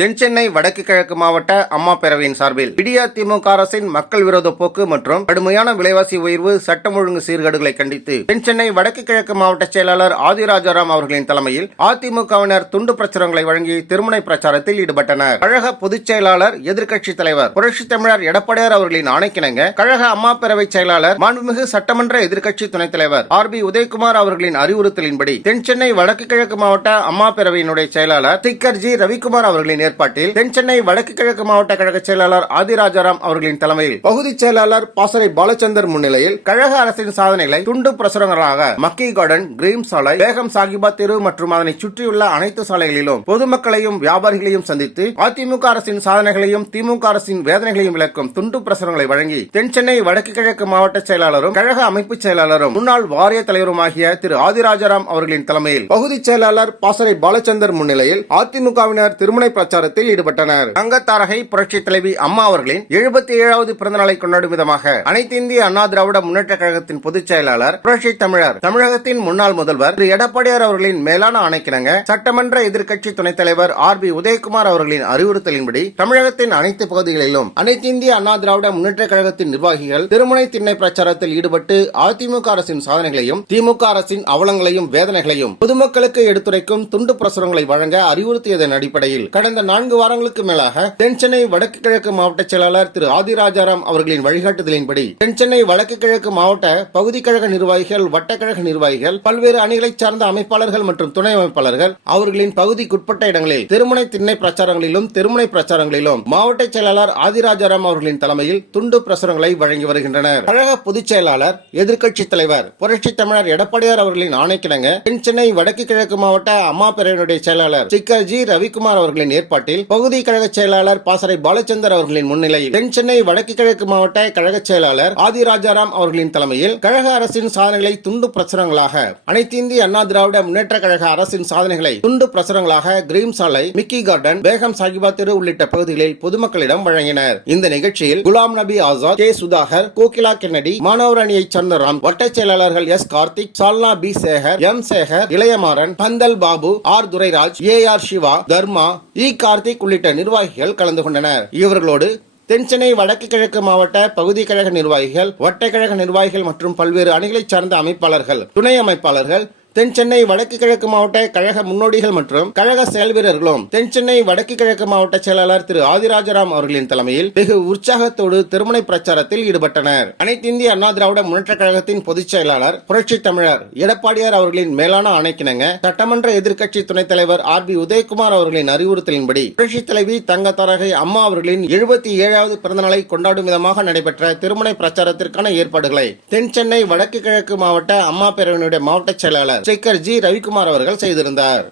தென்சென்னை வடக்கு கிழக்கு மாவட்ட அம்மா பேரவையின் சார்பில் விடியா திமுக அரசின் மக்கள் விரோத போக்கு மற்றும் கடுமையான விலைவாசி உயர்வு சட்டம் ஒழுங்கு சீர்கேடுகளை கண்டித்து தென்சென்னை வடக்கு கிழக்கு மாவட்ட செயலாளர் ஆதிராஜாராம் அவர்களின் தலைமையில் அதிமுகவினர் துண்டு பிரச்சுரங்களை வழங்கி திருமுனை பிரச்சாரத்தில் ஈடுபட்டனர். கழக பொதுச் செயலாளர் எதிர்க்கட்சித் தலைவர் புரட்சித் தமிழர் எடப்பாடியார் அவர்களின் ஆணைக்கிணங்க கழக அம்மா பேரவை செயலாளர் மாண்புமிகு சட்டமன்ற எதிர்க்கட்சி துணைத் தலைவர் ஆர் பி உதயகுமார் அவர்களின் அறிவுறுத்தலின்படி தென்சென்னை வடக்கு கிழக்கு மாவட்ட அம்மா பேரவையினுடைய செயலாளர் திக்கர் ஜி ரவிக்குமார் அவர்களின் ஏற்பாட்டில் தென்சென்னை வடக்கு கிழக்கு மாவட்ட கழக செயலாளர் ஆதிராஜாராம் அவர்களின் தலைமையில் பகுதி செயலாளர் பாசறை பாலச்சந்தர் முன்னிலையில் கழக அரசின் சாதனைகளை துண்டு பிரசுரங்களாக மக்கி கார்டன் கிரீம் சாலை பேகம் சாகிபா தெரு மற்றும் அதனை சுற்றியுள்ள அனைத்து சாலைகளிலும் பொதுமக்களையும் வியாபாரிகளையும் சந்தித்து அதிமுக அரசின் சாதனைகளையும் திமுக அரசின் வேதனைகளையும் விளக்கும் துண்டு பிரசுரங்களை வழங்கி தென்சென்னை வடக்கு கிழக்கு மாவட்ட செயலாளரும் கழக அமைப்பு செயலாளரும் முன்னாள் வாரிய தலைவருமாகிய திரு ஆதிராஜாராம் அவர்களின் தலைமையில் பகுதி செயலாளர் பாசறை பாலச்சந்தர் முன்னிலையில் அதிமுகவினர் திருமண பிரச்சாரம் பிரச்சாரத்தில் ஈடுபட்டனர். தங்கத்தாரகை புரட்சி தலைவி அம்மா அவர்களின் எழுபத்தி ஏழாவது பிறந்தநாளை கொண்டாடும் விதமாக அனைத்து இந்திய அண்ணா திராவிட முன்னேற்ற கழகத்தின் பொதுச் செயலாளர் புரட்சி தமிழர் தமிழகத்தின் முன்னாள் முதல்வர் திரு. எடப்பாடியார் அவர்களின் மேலான ஆணைக்கிணங்க சட்டமன்ற எதிர்க்கட்சி துணைத் தலைவர் ஆர். பி. உதயகுமார் அவர்களின் அறிவுறுத்தலின்படி தமிழகத்தின் அனைத்து பகுதிகளிலும் அனைத்து இந்திய அண்ணா திராவிட முன்னேற்ற கழகத்தின் நிர்வாகிகள் திருமுனை திண்ணை பிரச்சாரத்தில் ஈடுபட்டு அதிமுக அரசின் சாதனைகளையும் திமுக அரசின் அவலங்களையும் வேதனைகளையும் பொதுமக்களுக்கு எடுத்துரைக்கும் துண்டு பிரசுரங்களை வழங்க அறிவுறுத்தியதன் அடிப்படையில் கடந்த நான்கு வாரங்களுக்கு மேலாக தென்சென்னை வடக்கு கிழக்கு மாவட்ட செயலாளர் திரு ஆதிராஜாராம் அவர்களின் வழிகாட்டுதலின்படி தென்சென்னை வடக்கு கிழக்கு மாவட்ட பகுதி கழக நிர்வாகிகள் வட்டக்கழக நிர்வாகிகள் பல்வேறு அணிகளைச் சார்ந்த அமைப்பாளர்கள் மற்றும் துணை அமைப்பாளர்கள் அவர்களின் பகுதிக்குட்பட்ட இடங்களில் திருமுனை திண்ணை பிரச்சாரங்களிலும் திருமுனை பிரச்சாரங்களிலும் மாவட்ட செயலாளர் ஆதிராஜாராம் அவர்களின் தலைமையில் துண்டு பிரசுரங்களை வழங்கி வருகின்றனர். கழக பொதுச் செயலாளர் எதிர்க்கட்சி தலைவர் புரட்சி தமிழர் எடப்பாடியார் அவர்களின் ஆணைக்கிணங்க தென்சென்னை வடக்கு கிழக்கு மாவட்ட அம்மா பேரவையினுடைய செயலாளர் சிக்கர் ஜி ரவிக்குமார் அவர்களின் ஏற்பாட்டில் பகுதி கழக செயலாளர் பாசறை பாலச்சந்தர் அவர்களின் முன்னிலையில் தென் சென்னை வடக்கு கிழக்கு மாவட்ட கழக செயலாளர் ஆதிராஜாராம் அவர்களின் தலைமையில் கழக அரசின் சாதனைகளை துண்டு பிரசுரங்களாக அனைத்து இந்திய அண்ணா திராவிட முன்னேற்ற கழக அரசின் சாதனைகளை துண்டு பிரசுரங்களாக கிரீம் சாலை மிக்கி கார்டன் பேகம் சாகிபா தெரு உள்ளிட்ட பகுதிகளில் பொதுமக்களிடம் வழங்கினர். இந்த நிகழ்ச்சியில் குலாம் நபி ஆசாத் கே சுதாகர் கோகிலா கென்னடி மாணவர் அணியைச் சேர்ந்த ராம் வட்ட செயலாளர்கள் S Karthik Salna P Sekar M Sekar Ilayamaran Pandal Babu R Durairaj A R Siva Dharma E Karthik உள்ளிட்ட நிர்வாகிகள் கலந்து கொண்டனர். இவர்களோடு தென்சென்னை வடக்கு கிழக்கு மாவட்ட பகுதி கழக நிர்வாகிகள் வட்டக்கழக நிர்வாகிகள் மற்றும் பல்வேறு அணிகளைச் சார்ந்த அமைப்பாளர்கள் துணை அமைப்பாளர்கள் தென் சென்னை வடக்கு கிழக்கு மாவட்ட கழக முன்னோடிகள் மற்றும் கழக செயல் வீரர்களும் தென் சென்னை வடக்கு கிழக்கு மாவட்ட செயலாளர் திரு ஆதிராஜராம் அவர்களின் தலைமையில் வெகு உற்சாகத்தோடு திருமண பிரச்சாரத்தில் ஈடுபட்டனர். அனைத்து இந்திய அண்ணா திராவிட முன்னேற்ற கழகத்தின் பொதுச் செயலாளர் புரட்சி தமிழர் எடப்பாடியார் அவர்களின் மேலான ஆணைக்கிணங்க சட்டமன்ற எதிர்க்கட்சி துணைத் தலைவர் ஆர் பி உதயகுமார் அவர்களின் அறிவுறுத்தலின்படி புரட்சி தலைவி தங்கத்தரகை அம்மா அவர்களின் எழுபத்தி ஏழாவது பிறந்தநாளை கொண்டாடும் விதமாக நடைபெற்ற திருமண பிரச்சாரத்திற்கான ஏற்பாடுகளை தென் சென்னை வடக்கு கிழக்கு மாவட்ட அம்மா பேரவையினுடைய மாவட்ட செயலாளர் சேகர் ஜி ரவிக்குமார் அவர்கள் செய்திருந்தார்.